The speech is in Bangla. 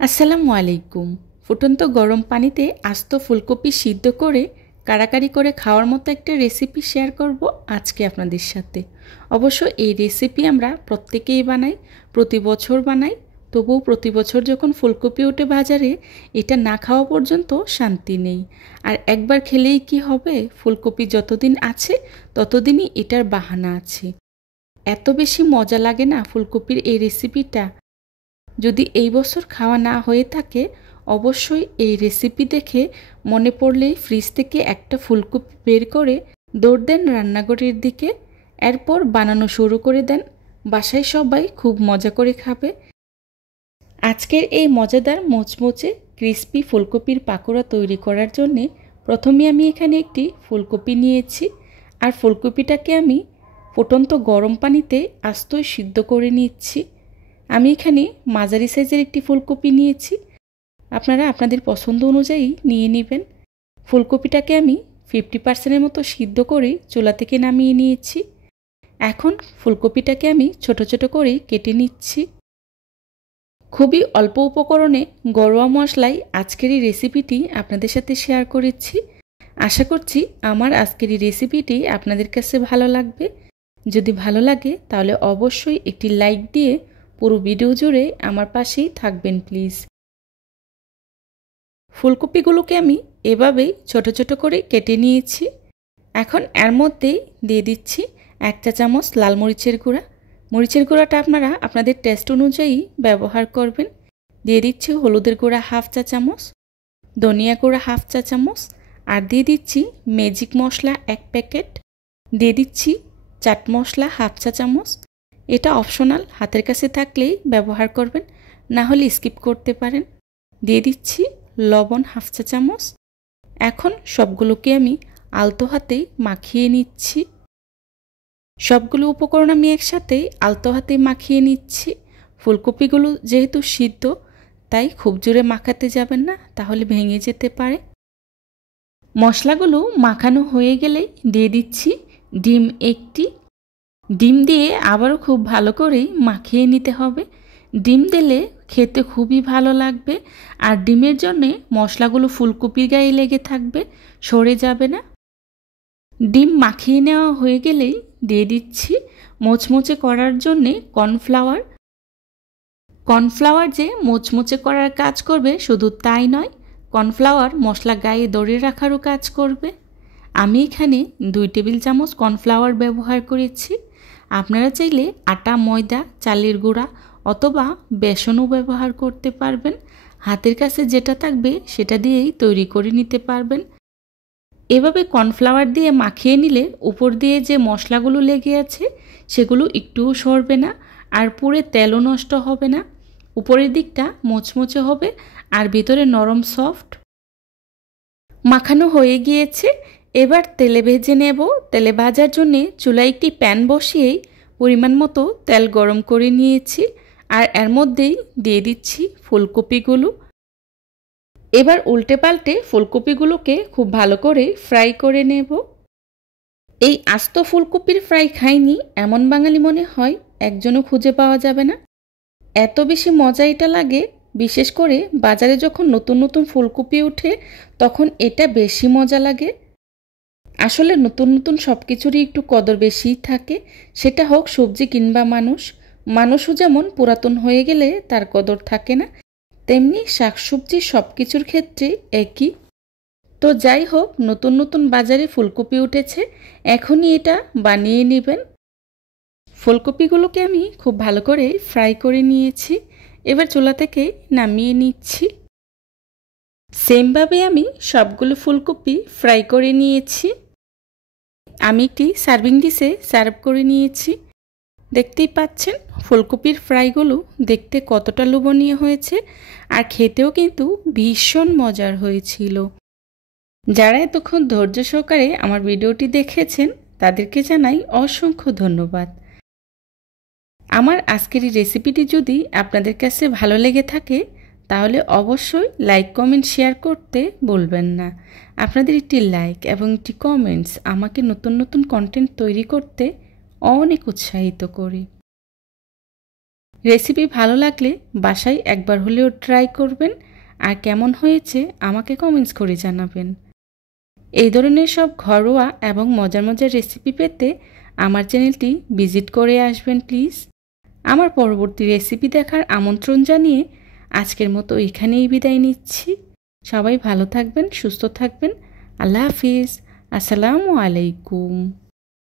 আসসালামু আলাইকুম। ফুটন্ত গরম পানিতে আস্ত ফুলকপি সিদ্ধ করে কারাকারি করে খাওয়ার মতো একটা রেসিপি শেয়ার করব আজকে আপনাদের সাথে। অবশ্য এই রেসিপি আমরা প্রত্যেকেই বানাই, প্রতি বছর বানাই। তবুও প্রতি বছর যখন ফুলকপি ওঠে বাজারে, এটা না খাওয়া পর্যন্ত শান্তি নেই। আর একবার খেলেই কি হবে, ফুলকপি যতদিন আছে ততদিনই এটার বাহানা আছে। এত বেশি মজা লাগে না ফুলকপির এই রেসিপিটা। যদি এই বছর খাওয়া না হয়ে থাকে, অবশ্যই এই রেসিপি দেখে মনে পড়লেই ফ্রিজ থেকে একটা ফুলকপি বের করে দৌড় দেন রান্নাঘরের দিকে। এরপর বানানো শুরু করে দেন। বাসায় সবাই খুব মজা করে খাবে। আজকের এই মজাদার মোচমোচে ক্রিস্পি ফুলকপির পাকোড়া তৈরি করার জন্যে প্রথমে আমি এখানে একটি ফুলকপি নিয়েছি। আর ফুলকপিটাকে আমি ফুটন্ত গরম পানিতে আস্তই সিদ্ধ করে নিচ্ছি। আমি এখানে মাঝারি সাইজের একটি ফুলকপি নিয়েছি, আপনারা আপনাদের পছন্দ অনুযায়ী নিয়ে নেবেন। ফুলকপিটাকে আমি 50% মতো সিদ্ধ করে চুলা থেকে নামিয়ে নিয়েছি। এখন ফুলকপিটাকে আমি ছোট ছোট করে কেটে নিচ্ছি। খুবই অল্প উপকরণে ঘরোয়া মশলায় আজকের এই রেসিপিটি আপনাদের সাথে শেয়ার করেছি। আশা করছি আমার আজকের এই রেসিপিটি আপনাদের কাছে ভালো লাগবে। যদি ভালো লাগে তাহলে অবশ্যই একটি লাইক দিয়ে পুরো ভিডিও জুড়ে আমার পাশেই থাকবেন প্লিজ। ফুলকপিগুলোকে আমি এভাবেই ছোট ছোট করে কেটে নিয়েছি। এখন এর মধ্যেই দিয়ে দিচ্ছি 1 চা চামচ লাল মরিচের গুঁড়া। মরিচের গুঁড়াটা আপনারা আপনাদের টেস্ট অনুযায়ী ব্যবহার করবেন। দিয়ে দিচ্ছি হলুদের গুঁড়া 1/2 চা চামচ, ধনিয়া গুঁড়া 1/2 চা চামচ, আর দিয়ে দিচ্ছি ম্যাজিক মশলা 1 প্যাকেট। দিয়ে দিচ্ছি চাট মশলা 1/2 চা চামচ। এটা অপশনাল, হাতের কাছে থাকলেই ব্যবহার করবেন, না হলে স্কিপ করতে পারেন। দিয়ে দিচ্ছি লবণ 1/2 চা চামচ। এখন সবগুলোকে আমি আলতো হাতেই মাখিয়ে নিচ্ছি। সবগুলো উপকরণ আমি একসাথে আলতো হাতেই মাখিয়ে নিচ্ছি। ফুলকপিগুলো যেহেতু সিদ্ধ, তাই খুব জোরে মাখাতে যাবেন না, তাহলে ভেঙে যেতে পারে। মশলাগুলো মাখানো হয়ে গেলে দিয়ে দিচ্ছি ডিম 1টি। ডিম দিয়ে আবারও খুব ভালো করেই মাখিয়ে নিতে হবে। ডিম দিলে খেতে খুবই ভালো লাগবে। আর ডিমের জন্যে মশলাগুলো ফুলকপির গায়ে লেগে থাকবে, সরে যাবে না। ডিম মাখিয়ে নেওয়া হয়ে গেলেই দিয়ে দিচ্ছি মোচমোচে করার জন্যে কর্নফ্লাওয়ার। কর্নফ্লাওয়ার যে মোচমোচে করার কাজ করবে শুধু তাই নয়, কর্নফ্লাওয়ার মশলা গায়ে ধরে রাখারও কাজ করবে। আমি এখানে 2 টেবিল চামচ কর্নফ্লাওয়ার ব্যবহার করেছি। আপনারা চাইলে আটা, ময়দা, চালের গুঁড়া অথবা বেসনও ব্যবহার করতে পারবেন। হাতের কাছে যেটা থাকবে সেটা দিয়েই তৈরি করে নিতে পারবেন। এভাবে কর্নফ্লাওয়ার দিয়ে মাখিয়ে নিলে উপর দিয়ে যে মশলাগুলো লেগে আছে সেগুলো একটুও সরবে না, আর পুরো তেলও নষ্ট হবে না। উপরের দিকটা মোচমোচে হবে আর ভিতরে নরম সফট। মাখানো হয়ে গিয়েছে, এবার তেলে ভেজে নেব। তেলে ভাজার জন্যে চুলায় একটি প্যান বসিয়েই পরিমাণ মতো তেল গরম করে নিয়েছি। আর এর মধ্যেই দিয়ে দিচ্ছি ফুলকপিগুলো। এবার উল্টে পাল্টে ফুলকপিগুলোকে খুব ভালো করে ফ্রাই করে নেব। এই আস্ত ফুলকপির ফ্রাই খাইনি এমন বাঙালি মনে হয় একজনও খুঁজে পাওয়া যাবে না। এত বেশি মজা এটা লাগে, বিশেষ করে বাজারে যখন নতুন নতুন ফুলকপি ওঠে তখন এটা বেশি মজা লাগে। আসলে নতুন নতুন সব কিছুরই একটু কদর বেশিই থাকে, সেটা হোক সবজি কিংবা মানুষ। মানুষও যেমন পুরাতন হয়ে গেলে তার কদর থাকে না, তেমনি শাকসবজি সব কিছুর ক্ষেত্রে একই। তো যাই হোক, নতুন নতুন বাজারে ফুলকপি উঠেছে, এখনই এটা বানিয়ে নেবেন। ফুলকপিগুলোকে আমি খুব ভালো করে ফ্রাই করে নিয়েছি। এবার চুলা থেকে নামিয়ে নিচ্ছি। সেমভাবে আমি সবগুলো ফুলকপি ফ্রাই করে নিয়েছি। আমি একটি সার্ভিং ডিশে সার্ভ করে নিয়েছি। দেখতেই পাচ্ছেন ফুলকপির ফ্রাইগুলো দেখতে কতটা লোভনীয় হয়েছে, আর খেতেও কিন্তু ভীষণ মজার হয়েছিল। যারা এতক্ষণ ধৈর্য সহকারে আমার ভিডিওটি দেখেছেন তাদেরকে জানাই অসংখ্য ধন্যবাদ। আমার আজকের এই রেসিপিটি যদি আপনাদের কাছে ভালো লেগে থাকে তাহলে অবশ্যই লাইক, কমেন্ট, শেয়ার করতে ভুলবেন না। আপনাদের একটি লাইক এবং একটি কমেন্টস আমাকে নতুন নতুন কন্টেন্ট তৈরি করতে অনেক উৎসাহিত করে। রেসিপি ভালো লাগলে বাসায় একবার হলেও ট্রাই করবেন, আর কেমন হয়েছে আমাকে কমেন্টস করে জানাবেন। এই ধরনের সব ঘরোয়া এবং মজার মজার রেসিপি পেতে আমার চ্যানেলটি ভিজিট করে আসবেন প্লিজ। আমার পরবর্তী রেসিপি দেখার আমন্ত্রণ জানিয়ে আজকের মতো এখানেই বিদায় নিচ্ছি। সবাই ভালো থাকবেন, সুস্থ থাকবেন। আল্লাহ হাফিজ। আসসালামু আলাইকুম।